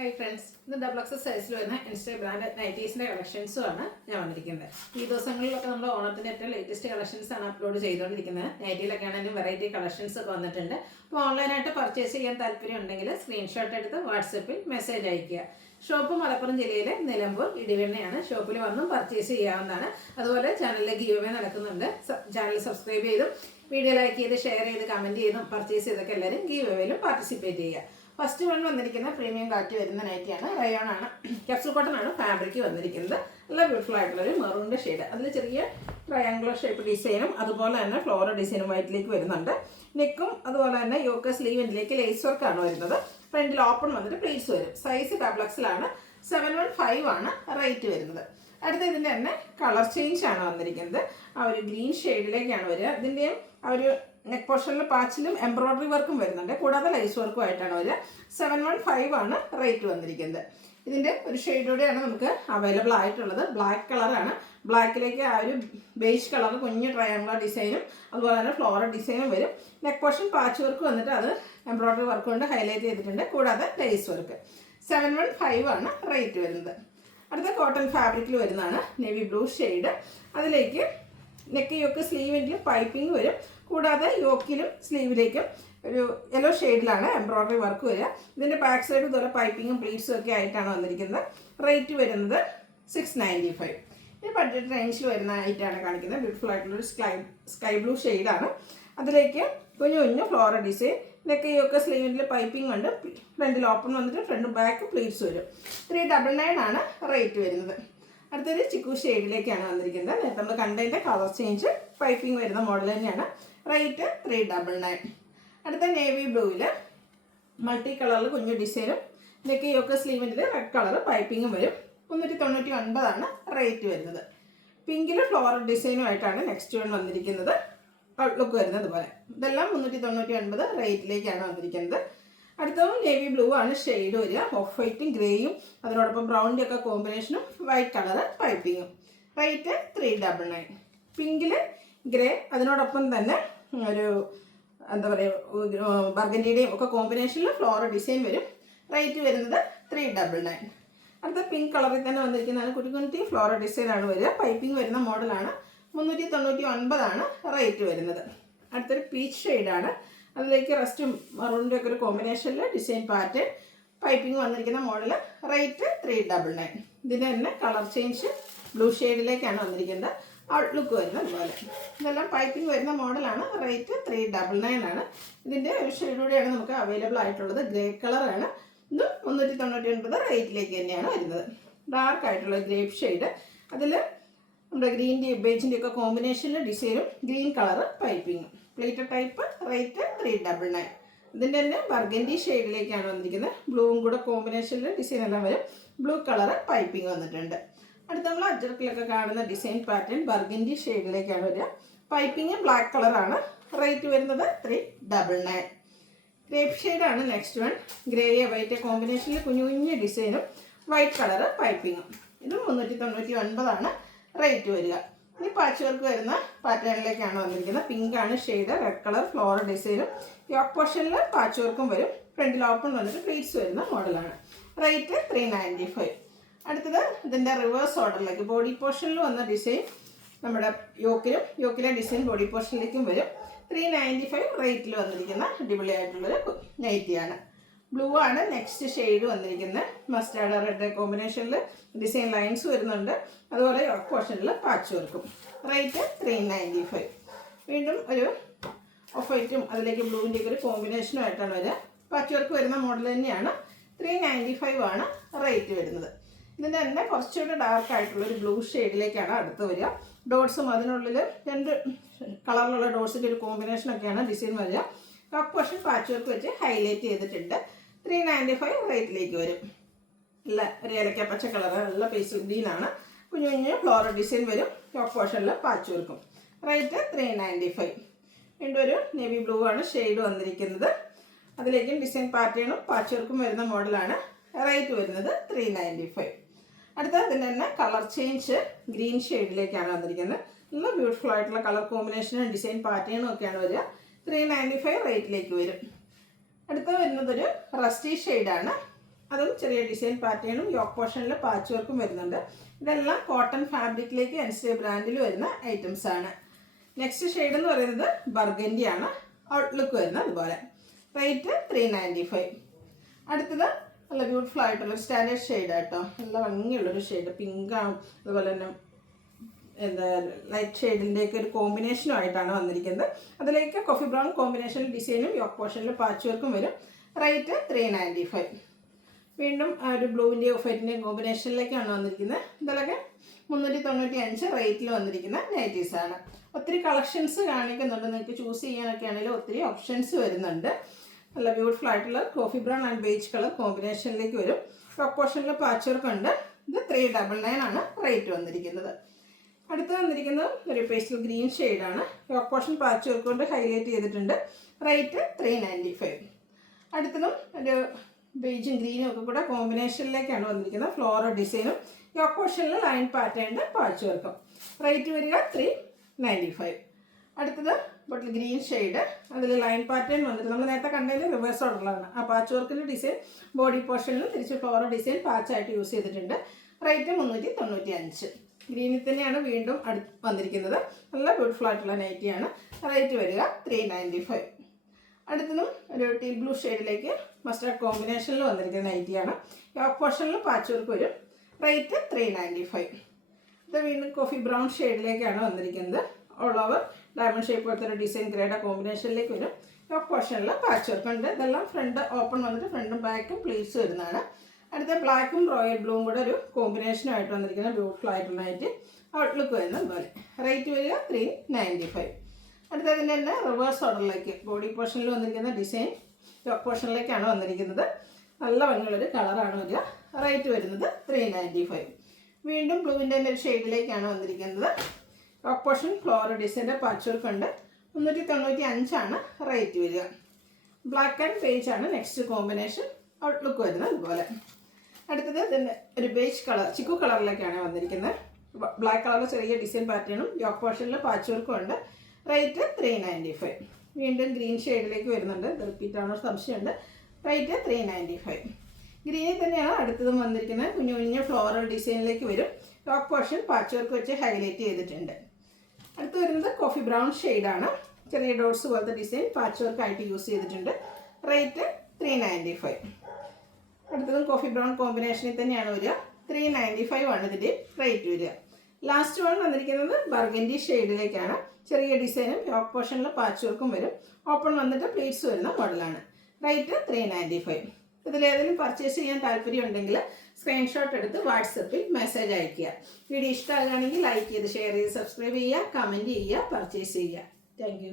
Hi friends, ഇന്ന് double excess സൈസിൽ വരുന്ന ഇൻസ്റ്റ ബ്രാൻഡ് നൈറ്റീസിൻ്റെ കളക്ഷൻസുമാണ് ഞാൻ വന്നിരിക്കുന്നത്. ഈ ദിവസങ്ങളിലൊക്കെ നമ്മൾ ഓണത്തിൻ്റെ ഏറ്റവും ലേറ്റസ്റ്റ് കളക്ഷൻസ് ആണ് അപ്ലോഡ് ചെയ്തുകൊണ്ടിരിക്കുന്നത്. നൈറ്റിയിലൊക്കെ ആണെങ്കിലും വെറൈറ്റി കളക്ഷൻസ് ഒക്കെ വന്നിട്ടുണ്ട്. അപ്പോൾ ഓൺലൈനായിട്ട് പർച്ചേസ് ചെയ്യാൻ താല്പര്യം ഉണ്ടെങ്കിൽ സ്ക്രീൻഷോട്ട് എടുത്ത് വാട്സപ്പിൽ മെസ്സേജ് അയയ്ക്കുക. ഷോപ്പ് മലപ്പുറം ജില്ലയിലെ നിലമ്പൂർ ഇടിവണ്ണയാണ്. ഷോപ്പിൽ വന്നും പർച്ചേസ് ചെയ്യാവുന്നതാണ്. അതുപോലെ ചാനലിൽ ഗീവ് നടക്കുന്നുണ്ട്. ചാനൽ സബ്സ്ക്രൈബ് ചെയ്തും വീഡിയോ ലൈക്ക് ചെയ്ത് ഷെയർ ചെയ്ത് കമൻറ്റ് ചെയ്തും പർച്ചേസ് ചെയ്തൊക്കെ എല്ലാവരും ഗീവ് പാർട്ടിസിപ്പേറ്റ് ചെയ്യുക. ഫസ്റ്റ് വൺ വന്നിരിക്കുന്ന പ്രീമിയം കാറ്റ് വരുന്ന നൈറ്റിയാണ്. റയോൺ ആണ്, ക്യാപ്സൂൾ കോട്ടൺ ആണ് ഫാബ്രിക് വന്നിരിക്കുന്നത്. നല്ല ബ്യൂട്ടിഫുൾ ആയിട്ടുള്ളൊരു മെറൂണിൻ്റെ ഷെയ്ഡ്. അതിൽ ചെറിയ ട്രയാങ്കുലർ ഷേപ്പ് ഡിസൈനും അതുപോലെ തന്നെ ഫ്ലോറൽ ഡിസൈനും വൈറ്റിലേക്ക് വരുന്നുണ്ട്. നെക്കും അതുപോലെ തന്നെ യോക്ക് സ്ലീവിലേക്ക് ലേസ് വർക്കാണ് വരുന്നത്. ഫ്രണ്ടിൽ ഓപ്പൺ വന്നിട്ട് പ്ലീറ്റ്സ് വരും. Size double എക്സലാണ്. 715 ആണ് റേറ്റ് വരുന്നത്. അടുത്ത ഇതിൻ്റെ തന്നെ കളർ ചേഞ്ച് ആണ് വന്നിരിക്കുന്നത്. ആ ഒരു ഗ്രീൻ ഷെയ്ഡിലേക്കാണ് വരിക. ഇതിൻ്റെയും ആ ഒരു നെക്ക് പോർഷനിൽ പാച്ചിലും എംബ്രോയ്ഡറി വർക്കും വരുന്നുണ്ട്. കൂടാതെ ലൈസ് വർക്കും ആയിട്ടാണ് വരിക. 715 ആണ് റേറ്റ് വന്നിരിക്കുന്നത്. ഇതിൻ്റെ ഒരു ഷെയ്ഡോടെയാണ് നമുക്ക് അവൈലബിൾ ആയിട്ടുള്ളത്. ബ്ലാക്ക് കളറാണ്. ബ്ലാക്കിലേക്ക് ആ ഒരു ബേജ് കളർ കുഞ്ഞ് ട്രയാങ്കുലർ ഡിസൈനും അതുപോലെ തന്നെ ഫ്ലോറൽ ഡിസൈനും വരും. നെക്ക് പോർഷൻ പാച്ച് വർക്ക് വന്നിട്ട് അത് എംബ്രോയ്ഡറി വർക്ക് കൊണ്ട് ഹൈലൈറ്റ് ചെയ്തിട്ടുണ്ട്. കൂടാതെ ലൈസ് വർക്ക്. 715 ആണ് റേറ്റ് വരുന്നത്. അടുത്ത കോട്ടൺ ഫാബ്രിക്കിൽ വരുന്നതാണ് നേവി ബ്ലൂ ഷെയ്ഡ്. അതിലേക്ക് നെക്ക് യോക്ക് സ്ലീവിൻ്റെ പൈപ്പിംഗ് വരും. കൂടാതെ യോക്കിലും സ്ലീവിലേക്കും ഒരു യെല്ലോ ഷെയ്ഡിലാണ് എംബ്രോയ്ഡറി വർക്ക് വരിക. ഇതിൻ്റെ ബാക്ക് സൈഡ് ഇതുപോലെ പൈപ്പിങ്ങും പ്ലീറ്റ്സും ഒക്കെ ആയിട്ടാണ് വന്നിരിക്കുന്നത്. റേറ്റ് വരുന്നത് 695. ഇത് ബഡ്ജറ്റ് റേഞ്ചിൽ വരുന്ന ആയിട്ടാണ് കാണിക്കുന്നത്. ബ്യൂട്ടിഫുൾ ആയിട്ടുള്ളൊരു സ്കൈ ബ്ലൂ ഷെയ്ഡാണ്. അതിലേക്ക് കുഞ്ഞു ഫ്ലോറൽ ഡിസൈൻ. നെക്ക് യോക്ക് സ്ലീവിൻ്റെ പൈപ്പിംഗ് ഉണ്ട്. ഫ്രണ്ടിൽ ഓപ്പൺ വന്നിട്ട് ഫ്രണ്ടും ബാക്ക് പ്ലീറ്റ്സ് വരും. 399 ആണ് റേറ്റ് വരുന്നത്. അടുത്തൊരു ചിക്കു ഷെയ്ഡിലേക്കാണ് വന്നിരിക്കുന്നത്. നേരത്തെ നമ്മൾ കണ്ടതിൻ്റെ കളർ ചേഞ്ച് പൈപ്പിംഗ് വരുന്ന മോഡൽ തന്നെയാണ്. റേറ്റ് 399. അടുത്ത നേവി ബ്ലൂവിൽ മൾട്ടി കളറിൽ കുഞ്ഞു ഡിസൈനും നെക്ക് യോക്ക് സ്ലീവിൻ്റെ റെഡ് കളർ പൈപ്പിങ്ങും വരും. 399 ആണ് റേറ്റ് വരുന്നത്. പിങ്കിൽ ഫ്ലോറൽ ഡിസൈനുമായിട്ടാണ് നെക്സ്റ്റ് വൺ വന്നിരിക്കുന്നത്. ഔട്ട്ലുക്ക് വരുന്നത് പോലെ. ഇതെല്ലാം 399 റേറ്റിലേക്കാണ് വന്നിരിക്കുന്നത്. അടുത്തതും നേവി ബ്ലൂ ആണ് ഷെയ്ഡ് വരിക. ഓഫ് വൈറ്റും ഗ്രേയും അതിനോടൊപ്പം ബ്രൗണിൻ്റെ ഒക്കെ കോമ്പിനേഷനും വൈറ്റ് കളർ പൈപ്പിങ്ങും. റേറ്റ് 399. പിങ്കിൽ ഗ്രേ അതിനോടൊപ്പം തന്നെ ഒരു എന്താ പറയുക ബർഗൻഡിയുടെയും ഒക്കെ കോമ്പിനേഷനിൽ ഫ്ലോറൽ ഡിസൈൻ വരും. റേറ്റ് വരുന്നത് 399. അടുത്ത പിങ്ക് കളറിൽ തന്നെ വന്നിരിക്കുന്നതാണ്. കുട്ടി ഫ്ലോറൽ ഡിസൈനാണ് വരിക. പൈപ്പിംഗ് വരുന്ന മോഡലാണ്. 399 ആണ് റേറ്റ് വരുന്നത്. അടുത്തൊരു പീച്ച് ഷെയ്ഡാണ്. അതിലേക്ക് റസ്റ്റും മറൂണിൻ്റെ ഒക്കെ ഒരു കോമ്പിനേഷനിൽ ഡിസൈൻ പാറ്റേൺ പൈപ്പിംഗ് വന്നിരിക്കുന്ന മോഡൽ. റേറ്റ് 399. ഇതിൻ്റെ തന്നെ കളർ ചേഞ്ച് ബ്ലൂ ഷെയ്ഡിലേക്കാണ് വന്നിരിക്കുന്നത്. ഔട്ട്ലുക്ക് വരുന്നത് പോലെ. ഇതെല്ലാം പൈപ്പിംഗ് വരുന്ന മോഡലാണ്. റേറ്റ് 399 ആണ്. ഇതിൻ്റെ ഒരു ഷെയ്ഡൂടെയാണ് നമുക്ക് അവൈലബിൾ ആയിട്ടുള്ളത്. ഗ്രേ കളറാണ്. ഇത് 399 റേറ്റിലേക്ക് തന്നെയാണ് വരുന്നത്. ഡാർക്ക് ആയിട്ടുള്ള ഗ്രേപ്പ് ഷെയ്ഡ്. അതിൽ നമ്മുടെ ഗ്രീൻ്റെ ബേജിൻ്റെ ഒക്കെ കോമ്പിനേഷനിൽ ഡിസൈനും ഗ്രീൻ കളറ് പൈപ്പിങ്ങും. Pleated type. റേറ്റ് 399. ഇതിൻ്റെ തന്നെ ബർഗൻഡി ഷെയ്ഡിലേക്കാണ് വന്നിരിക്കുന്നത്. ബ്ലൂവും കൂടെ കോമ്പിനേഷനിൽ ഡിസൈൻ എല്ലാം വരും. ബ്ലൂ കളറ് പൈപ്പിംഗ് വന്നിട്ടുണ്ട്. അടുത്ത നമ്മൾ അജർക്കിലൊക്കെ കാണുന്ന ഡിസൈൻ പാറ്റേൺ ബർഗൻഡി ഷെയ്ഡിലേക്കാണ് വരിക. പൈപ്പിംഗ് ബ്ലാക്ക് കളറാണ്. റേറ്റ് വരുന്നത് 399. ഗ്രേപ്പ് ഷെയ്ഡാണ് നെക്സ്റ്റ് വൺ. ഗ്രേ വൈറ്റ് കോമ്പിനേഷനിൽ കുഞ്ഞു ഡിസൈനും വൈറ്റ് കളറ് പൈപ്പിങ്ങും. ഇത് 399 ആണ് റേറ്റ് വരിക. ഇനി പാച്ച് വർക്ക് വരുന്ന പാറ്റേണിലേക്കാണ് വന്നിരിക്കുന്നത്. പിങ്ക് ആണ് ഷെയ്ഡ്. റെഡ് കളർ ഫ്ലോറൽ ഡിസൈനും യോക്ക് പോർഷനിൽ പാച്ച് വർക്കും വരും. ഫ്രണ്ടിൽ ഓപ്പൺ വന്നിട്ട് പ്ലീറ്റ്സ് വരുന്ന മോഡലാണ്. റേറ്റ് 395. അടുത്തത് ഇതിൻ്റെ റിവേഴ്സ് ഓർഡറിലേക്ക് ബോഡി പോർഷനിൽ വന്ന ഡിസൈൻ നമ്മുടെ യോക്കിലെ ഡിസൈൻ ബോഡി പോർഷനിലേക്കും വരും. 395 റേറ്റിൽ വന്നിരിക്കുന്ന അടിപൊളിയായിട്ടുള്ളൊരു നൈറ്റിയാണ്. ബ്ലൂ ആണ് നെക്സ്റ്റ് ഷെയ്ഡ് വന്നിരിക്കുന്നത്. മസ്റ്റാർഡ് റെഡ് കോമ്പിനേഷനിൽ ഡിസൈൻ ലൈൻസ് വരുന്നുണ്ട്. അതുപോലെ യോക്ക് പോർഷനിൽ പാച്ച് വർക്കും. റേറ്റ് 395. വീണ്ടും ഒരു ഓഫ് വൈറ്റും അതിലേക്ക് ബ്ലൂവിൻ്റെ ഒരു കോമ്പിനേഷനുമായിട്ടാണ് വരിക. പാച്ച് വർക്ക് വരുന്ന മോഡൽ തന്നെയാണ്. 395 ആണ് റേറ്റ് വരുന്നത്. ഇതിൻ്റെ തന്നെ കുറച്ചുകൂടെ ഡാർക്ക് ആയിട്ടുള്ളൊരു ബ്ലൂ ഷെയ്ഡിലേക്കാണ് അടുത്ത് വരിക. ഡോട്ട്സും അതിനുള്ളിൽ 2 കളറിലുള്ള ഡോട്ട്സിൻ്റെ ഒരു കോമ്പിനേഷനൊക്കെയാണ് ഡിസൈൻ വരിക. യോക്ക് പോർഷൻ പാച്ച് വർക്ക് വെച്ച് ഹൈലൈറ്റ് ചെയ്തിട്ടുണ്ട്. 395 റേറ്റിലേക്ക് വരും. നല്ല ഒരു ഏലക്ക പച്ച കളർ നല്ല പേസ്റ്റ് ഗ്രീനാണ്. കുഞ്ഞു ഫ്ലോറൽ ഡിസൈൻ വരും. യോക്ക് പോർഷനിൽ പാച്ച് വർക്കും. റേറ്റ് 395. വീണ്ടും ഒരു നേവി ബ്ലൂ ആണ് ഷെയ്ഡ് വന്നിരിക്കുന്നത്. അതിലേക്കും ഡിസൈൻ പാറ്റേണും പാച്ച് വർക്കും വരുന്ന മോഡലാണ്. റേറ്റ് വരുന്നത് 395. അടുത്ത അതിൻ്റെ തന്നെ കളർ ചേഞ്ച് ഗ്രീൻ ഷെയ്ഡിലേക്കാണ് വന്നിരിക്കുന്നത്. നല്ല ബ്യൂട്ടിഫുൾ ആയിട്ടുള്ള കളർ കോമ്പിനേഷനും ഡിസൈൻ പാറ്റേണും ഒക്കെയാണ് വരിക. 395 റേറ്റിലേക്ക് വരും. അടുത്ത വരുന്നതൊരു റസ്റ്റി ഷെയ്ഡാണ്. അതും ചെറിയ ഡിസൈൻ പാറ്റേണും യോക്ക് പോർഷനിൽ പാച്ച് വർക്കും വരുന്നുണ്ട്. ഇതെല്ലാം കോട്ടൺ ഫാബ്രിക്കിലേക്ക് എൻസ്റ്റേ ബ്രാൻഡിൽ വരുന്ന ഐറ്റംസ് ആണ്. നെക്സ്റ്റ് ഷെയ്ഡ് എന്ന് പറയുന്നത് ബർഗൻഡി ആണ്. ഔട്ട്ലുക്ക് വരുന്നത് അതുപോലെ. റേറ്റ് 395. അടുത്തത് നല്ല ബ്യൂട്ടിഫുൾ ആയിട്ടുള്ളൊരു സ്റ്റാൻഡേർഡ് ഷെയ്ഡ് കേട്ടോ. നല്ല ഭംഗിയുള്ളൊരു ഷെയ്ഡ്, പിങ്കാണ്. അതുപോലെ തന്നെ എന്താ ലൈറ്റ് ഷെയ്ഡിൻ്റെയൊക്കെ ഒരു കോമ്പിനേഷനും ആയിട്ടാണ് വന്നിരിക്കുന്നത്. അതിലേക്ക് കോഫി ബ്രൗൺ കോമ്പിനേഷൻ ഡിസൈനും യോക്ക് പോർഷനിൽ പാച്ച് വർക്കും വരും. റേറ്റ് 395. വീണ്ടും ഒരു ബ്ലൂവിൻ്റെയും ഓഫ് വൈറ്റിൻ്റെയും കോമ്പിനേഷനിലേക്കാണ് വന്നിരിക്കുന്നത്. ഇതിലൊക്കെ 395 റേറ്റിൽ വന്നിരിക്കുന്ന നൈറ്റീസാണ്. ഒത്തിരി കളക്ഷൻസ് കാണിക്കുന്നുണ്ട്. നിങ്ങൾക്ക് ചൂസ് ചെയ്യാനൊക്കെ ആണെങ്കിലും ഒത്തിരി ഓപ്ഷൻസ് വരുന്നുണ്ട്. നല്ല ബ്യൂട്ടിഫുൾ ആയിട്ടുള്ള coffee brown and beige colour കോമ്പിനേഷനിലേക്ക് വരും. യോക്ക് പോർഷനിൽ പാച്ച് വർക്ക് ഉണ്ട്. ഇത് 399 ആണ് റേറ്റ് വന്നിരിക്കുന്നത്. അടുത്ത് വന്നിരിക്കുന്നത് ഒരു പേസ്റ്റൽ ഗ്രീൻ ഷെയ്ഡാണ്. യോക്ക് പോർഷൻ പാച്ച് വർക്ക് കൊണ്ട് ഹൈലൈറ്റ് ചെയ്തിട്ടുണ്ട്. റേറ്റ് 395. അടുത്തതും ഒരു ബേജും ഗ്രീനും ഒക്കെ കൂടെ കോമ്പിനേഷനിലേക്കാണ് വന്നിരിക്കുന്നത്. ഫ്ലോറൽ ഡിസൈനും യോക്ക് പോർഷനിൽ ലൈൻ പാറ്റേണിൻ്റെ പാച്ച് വർക്കും. റേറ്റ് വരിക 395. അടുത്തത് ബോട്ടിൽ ഗ്രീൻ ഷെയ്ഡ്, അതിൽ ലൈൻ പാറ്റേൺ വന്നിട്ട് നമ്മൾ നേരത്തെ കണ്ടതിൽ റിവേഴ്സ് ഓർഡറിലാണ്. ആ പാച്ച് വർക്കിൻ്റെ ഡിസൈൻ ബോഡി പോർഷനിൽ തിരിച്ച് ഫ്ലോറൽ ഡിസൈൻ പാച്ചായിട്ട് യൂസ് ചെയ്തിട്ടുണ്ട്. റേറ്റ് 395. ഗ്രീനിൽ തന്നെയാണ് വീണ്ടും വന്നിരിക്കുന്നത്. നല്ല ബ്യൂട്ടിഫുൾ ആയിട്ടുള്ള നൈറ്റിയാണ്. റേറ്റ് വരിക 395. അടുത്തതും ഒരു ടീ ബ്ലൂ ഷെയ്ഡിലേക്ക് മസ്റ്റാർഡ് കോമ്പിനേഷനിൽ വന്നിരിക്കുന്ന നൈറ്റിയാണ്. യോക്ക് പോർഷനിൽ പാച്ച് വർക്ക് വരും. റേറ്റ് 395. ഇത് വീണ്ടും കോഫി ബ്രൗൺ ഷെയ്ഡിലേക്കാണ് വന്നിരിക്കുന്നത്. ഓൾ ഓവർ ഡയമണ്ട് ഷേപ്പ് പോലത്തെ ഒരു ഡിസൈൻ ഗ്രേഡ് കോമ്പിനേഷനിലേക്ക് വരും. യോക്ക് പോർഷനിൽ പാച്ച് വർക്ക് ഉണ്ട്. ഇതെല്ലാം ഫ്രണ്ട് ഓപ്പൺ വന്നിട്ട് ഫ്രണ്ടും ബാക്കും പ്ലീറ്റ്സ് വരുന്നതാണ്. അടുത്ത ബ്ലാക്കും റോയൽ ബ്ലൂവും കൂടെ ഒരു കോമ്പിനേഷനുമായിട്ട് വന്നിരിക്കുന്ന ബ്യൂട്ടിഫുൾ ആയിട്ടുള്ളതായിട്ട് ഔട്ട്ലുക്ക് വരുന്നത് പോലെ. റേറ്റ് വരിക 395. അടുത്തതിൻ്റെ തന്നെ റിവേഴ്സ് ഓർഡറിലേക്ക് ബോഡി പോർഷനിൽ വന്നിരിക്കുന്ന ഡിസൈൻ യോക്ക് പോർഷനിലേക്കാണ് വന്നിരിക്കുന്നത്. നല്ല ഭംഗിയുള്ളൊരു കളറാണ് വരിക. റേറ്റ് വരുന്നത് 395. വീണ്ടും ബ്ലൂവിൻ്റെ തന്നെ ഒരു ഷെയ്ഡിലേക്കാണ് വന്നിരിക്കുന്നത്. യോക്ക് പോർഷൻ ഫ്ലോറൽ ഡിസൈൻ്റെ പാച്ച് വർക്ക് ഉണ്ട്. 395 ആണ് റേറ്റ് വരിക. ബ്ലാക്ക് ആൻഡ് ബേജ് ആണ് നെക്സ്റ്റ് കോമ്പിനേഷൻ. ഔട്ട്ലുക്ക് വരുന്നത് അതുപോലെ. അടുത്തത് ഇതിൻ്റെ ഒരു ബേജ് കളർ ചിക്കു കളറിലേക്കാണ് വന്നിരിക്കുന്നത്. ബ്ലാക്ക് കളറിൽ ചെറിയ ഡിസൈൻ പാറ്റേണും യോക്ക് പോർഷനിൽ പാച്ച് വർക്കും ഉണ്ട്. റേറ്റ് 395. വീണ്ടും ഗ്രീൻ ഷെയ്ഡിലേക്ക് വരുന്നുണ്ട്. റിപ്പീറ്റ് ആണോ സംശയമുണ്ട്. റേറ്റ് 395. ഗ്രീനിൽ തന്നെയാണ് അടുത്തതും വന്നിരിക്കുന്നത്. കുഞ്ഞു കുഞ്ഞു ഫ്ലോറൽ ഡിസൈനിലേക്ക് വരും. യോക്ക് പോർഷൻ പാച്ച് വർക്ക് വെച്ച് ഹൈലൈറ്റ് ചെയ്തിട്ടുണ്ട്. അടുത്ത് വരുന്നത് കോഫി ബ്രൗൺ ഷെയ്ഡാണ്. ചെറിയ ഡോട്ട്സ് പോലത്തെ ഡിസൈൻ പാച്ച് വർക്ക് ആയിട്ട് യൂസ് ചെയ്തിട്ടുണ്ട്. റേറ്റ് 395. അടുത്തതും കോഫി ബ്രൗൺ കോമ്പിനേഷനിൽ തന്നെയാണ് വരിക. 395 ആണ് ഇതിൻ്റെ റേറ്റ് വരിക. ലാസ്റ്റ് വൺ വന്നിരിക്കുന്നത് ബർഗൻഡി ഷെയ്ഡിലേക്കാണ്. ചെറിയ ഡിസൈനും യോക്ക് പോർഷനിൽ പാച്ച് വർക്കും വരും. ഓപ്പൺ വന്നിട്ട് പ്ലീറ്റ്സ് വരുന്ന മോഡലാണ്. റേറ്റ് 395. ഇതിലേതെങ്കിലും പർച്ചേസ് ചെയ്യാൻ താല്പര്യമുണ്ടെങ്കിൽ സ്ക്രീൻഷോട്ട് എടുത്ത് വാട്സപ്പിൽ മെസ്സേജ് അയയ്ക്കുക. വീഡിയോ ഇഷ്ടമാകുകയാണെങ്കിൽ ലൈക്ക് ചെയ്ത് ഷെയർ ചെയ്ത് സബ്സ്ക്രൈബ് ചെയ്യുക, കമൻറ്റ് ചെയ്യുക, പർച്ചേസ് ചെയ്യുക. താങ്ക്